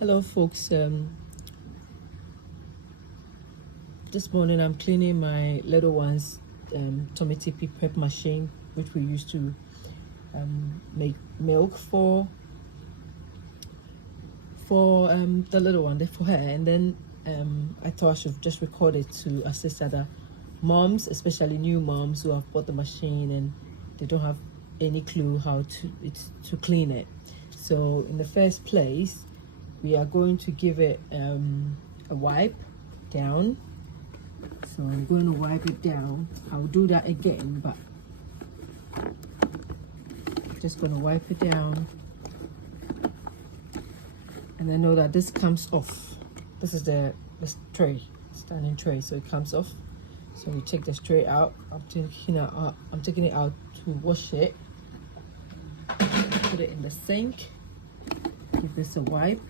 Hello folks, this morning I'm cleaning my little one's Tommee Tippee Prep Machine, which we used to make milk for the little one, for her. And then I thought I should just record it to assist other moms, especially new moms who have bought the machine and they don't have any clue how to clean it. So in the first place, we are going to give it a wipe down. So I'm going to wipe it down. I'll do that again, but just going to wipe it down. And then know that this comes off. This is the tray, standing tray, so it comes off. So you take the tray out. I'm taking it out to wash it. Put it in the sink. Give this a wipe.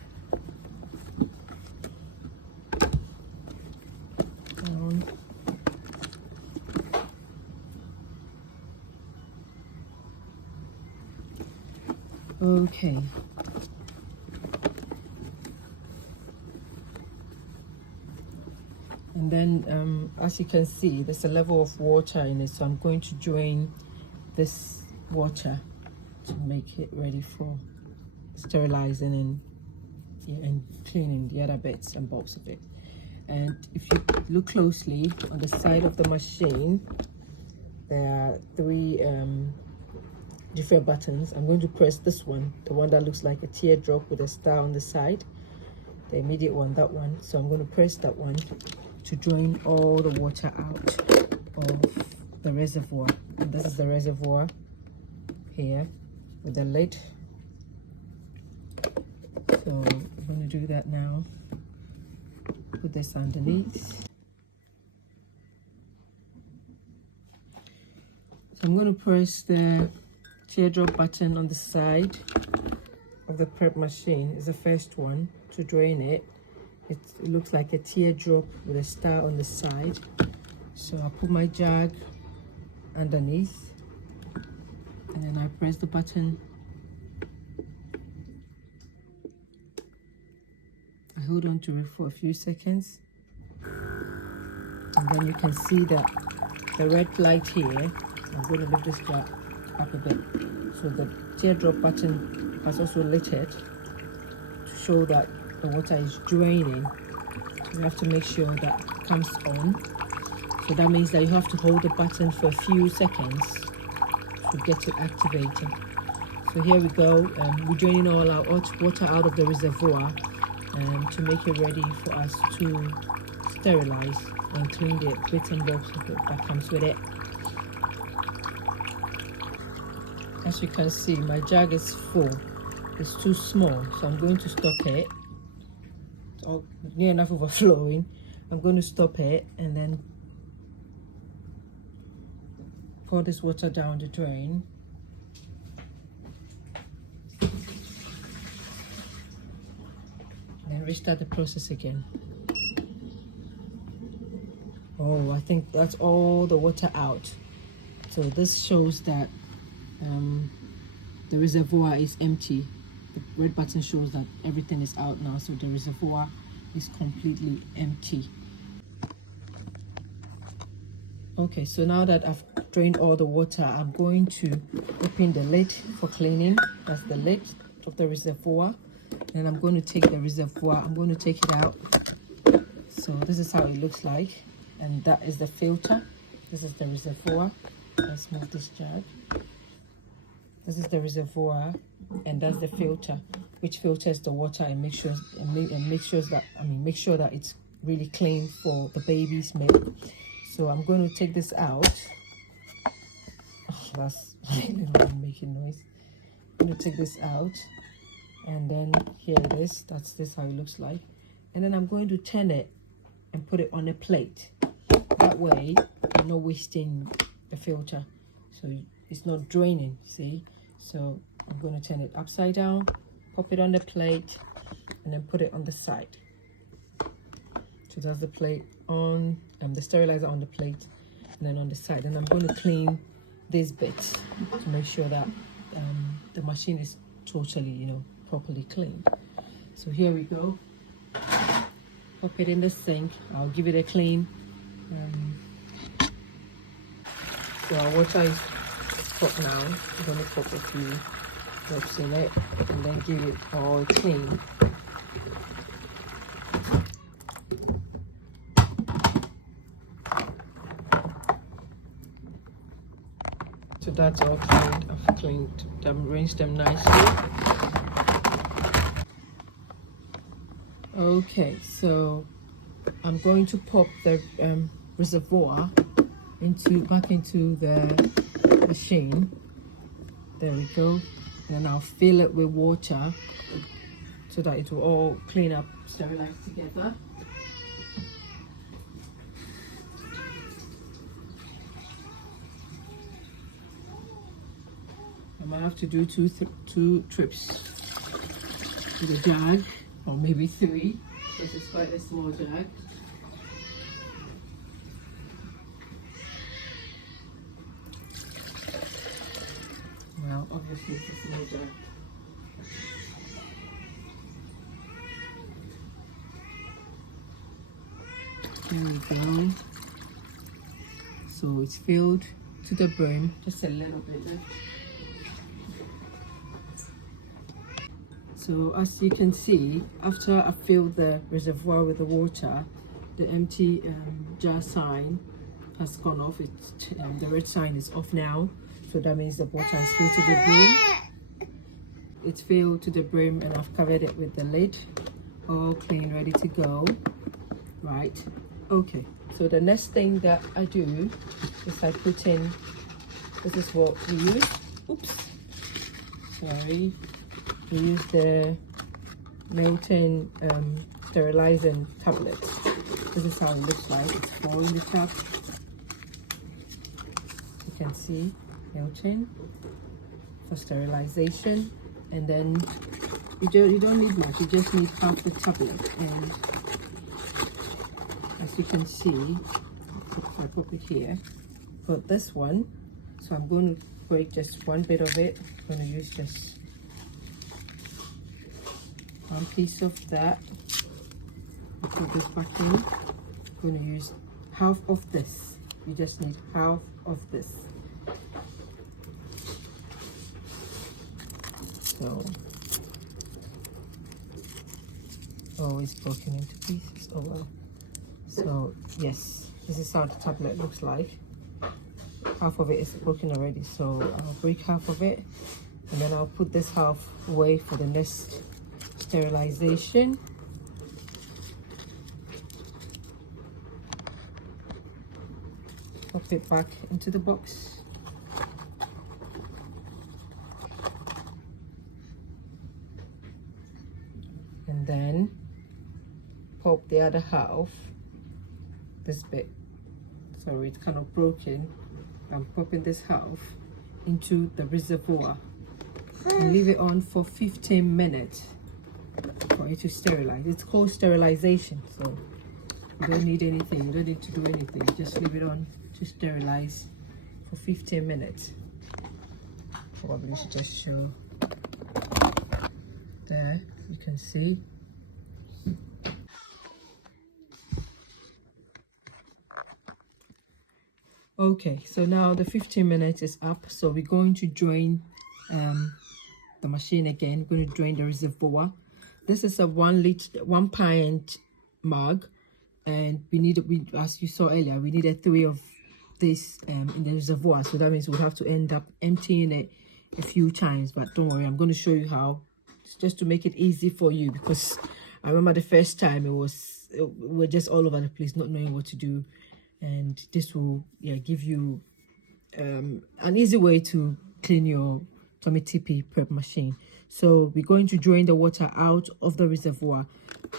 Okay. And then as you can see, there's a level of water in it, so I'm going to drain this water to make it ready for sterilizing and cleaning the other bits and bobs of it. And if you look closely on the side of the machine, there are three different buttons. I'm going to press this one, the one that looks like a teardrop with a star on the side, the immediate one, that one. So I'm going to press that one to drain all the water out of the reservoir. And this is the reservoir here with the lid. So I'm going to do that now. Put this underneath. So I'm going to press the teardrop button on the side of the prep machine. It's the first one to drain it. It looks like a teardrop with a star on the side. So I'll put my jug underneath and then I press the button. I hold on to it for a few seconds, and then you can see that the red light here. I'm going to lift this jug up a bit, so the teardrop button has also lit it to show that the water is draining. You have to make sure that it comes on. So that means that you have to hold the button for a few seconds to get it activated. So here we go. We're draining all our water out of the reservoir to make it ready for us to sterilize and clean the bits and bobs of it that comes with it. As you can see, my jug is full. It's too small, so I'm going to stop it. It's near enough overflowing. I'm going to stop it and then pour this water down the drain. And then restart the process again. Oh, I think that's all the water out. So this shows that the reservoir is empty. The red button shows that everything is out now, so the reservoir is completely empty. Okay, so now that I've drained all the water, I'm going to open the lid for cleaning. That's the lid of the reservoir. And I'm going to take the reservoir, I'm going to take it out. So this is how it looks like. And that is the filter. This is the reservoir. Let's move this jug. This is the reservoir, and that's the filter, which filters the water and make sure that it's really clean for the baby's milk. So I'm going to take this out. Oh, that's making noise. I'm going to take this out, and then here it is. This how it looks like. And then I'm going to turn it and put it on a plate. That way, I'm not wasting the filter, so it's not draining. See? So I'm going to turn it upside down, pop it on the plate, and then put it on the side. So that's the plate on, the sterilizer on the plate, and then on the side. And I'm going to clean this bit to make sure that the machine is totally, properly cleaned. So here we go. Pop it in the sink. I'll give it a clean. So our water is hot now. I'm going to pop a few drops in it and then give it all clean. So that's all cleaned. I've cleaned them, rinsed them nicely. Okay, so I'm going to pop the reservoir back into the machine. There we go. And then I'll fill it with water so that it will all clean up, sterilize together. I might have to do two trips to the jug, or maybe 3, because it's quite a small jug. Well, obviously it's a small jug. There we go. So it's filled to the brim, just a little bit left. So as you can see, after I filled the reservoir with the water, the empty jar sign has gone off. The red sign is off now. So that means the water is filled to the brim. It's filled to the brim and I've covered it with the lid. All clean, ready to go. Right, okay. So the next thing that I do is I put in, this is what we use. Oops, sorry. We use the Milton sterilizing tablets. This is how it looks like. It's 4 in the tub. You can see Milton for sterilization, and then you don't need much. You just need half the tablet. And as you can see, if I pop it here, got this one. So I'm going to break just one bit of it. I'm going to use just one piece of that. Put this back in. I'm going to use half of this. You just need half of this. So, oh, it's broken into pieces. Oh well. So yes, this is how the tablet looks like. Half of it is broken already, so I'll break half of it, and then I'll put this half away for the next sterilization. Pop it back into the box. And then pop the other half, this bit, sorry, it's kind of broken. I'm popping this half into the reservoir and leave it on for 15 minutes for it to sterilize. It's called sterilization, so you don't need anything, you don't need to do anything, just leave it on to sterilize for 15 minutes. Probably should just show there, you can see. Okay, so now the 15 minutes is up, so we're going to drain the machine again. We're going to drain the reservoir. This is a 1 pint mug, and as you saw earlier, we needed 3 of this in the reservoir, so that means we'll have to end up emptying it a few times. But don't worry, I'm going to show you how, just to make it easy for you, because I remember the first time we're just all over the place, not knowing what to do. And this will give you an easy way to clean your Tommee Tippee Prep Machine. So we're going to drain the water out of the reservoir.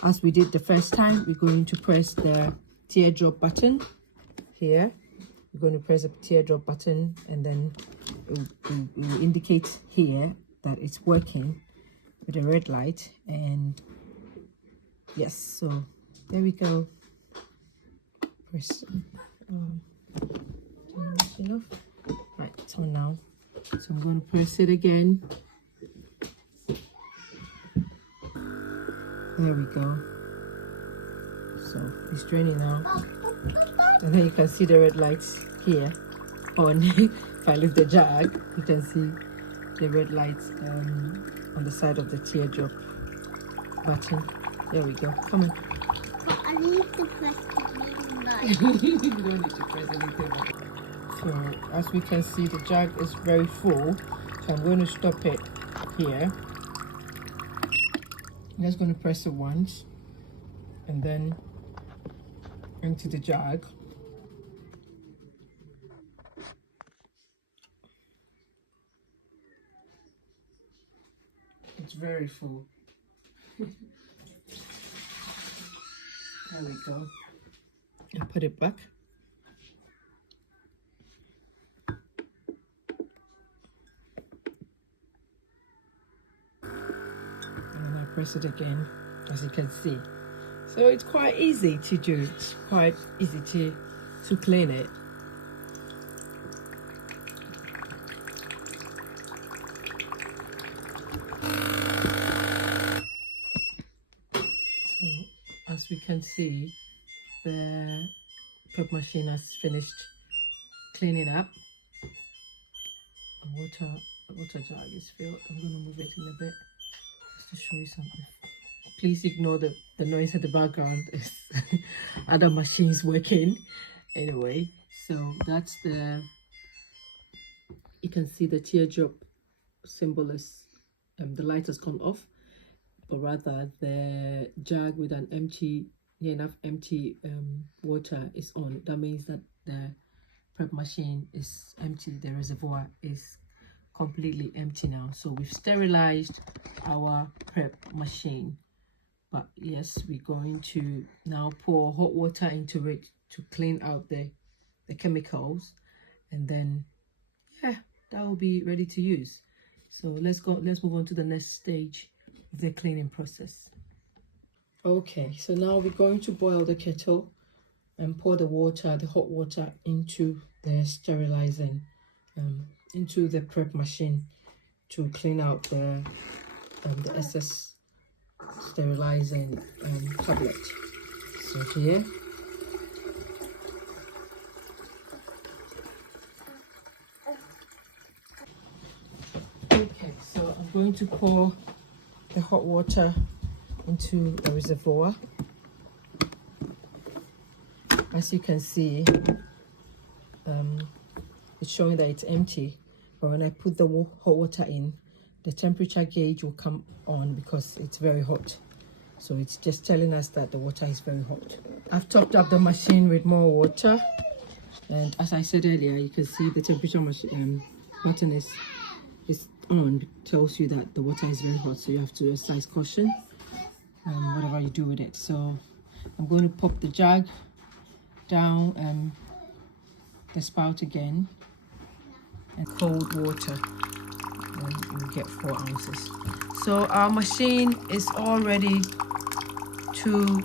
As we did the first time, we're going to press the teardrop button here. We're going to press the teardrop button, and then it will indicate here that it's working with a red light. And yes, so there we go. Press enough. Right, it's on now. So I'm going to press it again. There we go. So it's draining now. And then you can see the red lights here on. If I lift the jug, you can see the red lights on the side of the teardrop button. There we go. Come on. I need to press the light. You don't need to press anything. So as we can see, the jug is very full. So I'm going to stop it here. I'm just going to press it once and then empty the jug. It's very full. There we go. I'll put it back. And I press it again, as you can see. So it's quite easy to do. It's quite easy to clean it. So as we can see, the prep machine has finished cleaning up. The water jug is filled. I'm going to move it in a bit just to show you something. Please ignore the noise at the background. It's other machines working. Anyway, so that's the, you can see the teardrop symbol is, the light has come off, but rather the jug with an empty, enough empty water is on. That means that the prep machine is empty. The reservoir is completely empty now. So we've sterilized our prep machine. But yes, we're going to now pour hot water into it to clean out the chemicals, and then yeah, that will be ready to use. So let's move on to the next stage of the cleaning process. Okay, so now we're going to boil the kettle and pour the hot water into the sterilizing, into the prep machine to clean out the excess sterilizing tablet. So here, okay, so I'm going to pour the hot water into a reservoir. As you can see, it's showing that it's empty, but when I put the hot water in, the temperature gauge will come on because it's very hot. So it's just telling us that the water is very hot. I've topped up the machine with more water, and as I said earlier, you can see the temperature button is on. It tells you that the water is very hot, so you have to exercise caution whatever you do with it. So I'm going to pop the jug down the spout again, and cold water, and you'll get 4 ounces. So our machine is all ready to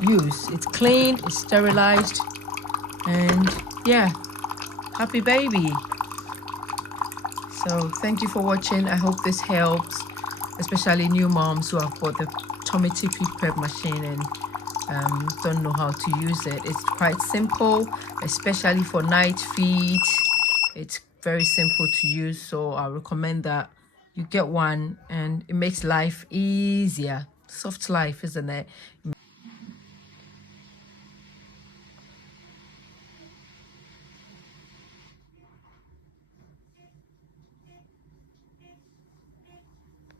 use. It's cleaned, it's sterilized, and yeah, happy baby. So thank you for watching. I hope this helps, especially new moms who have bought the Tommee Tippee Prep Machine and don't know how to use it. It's quite simple, especially for night feed. It's very simple to use, so I recommend that you get one, and it makes life easier. Soft life, isn't it?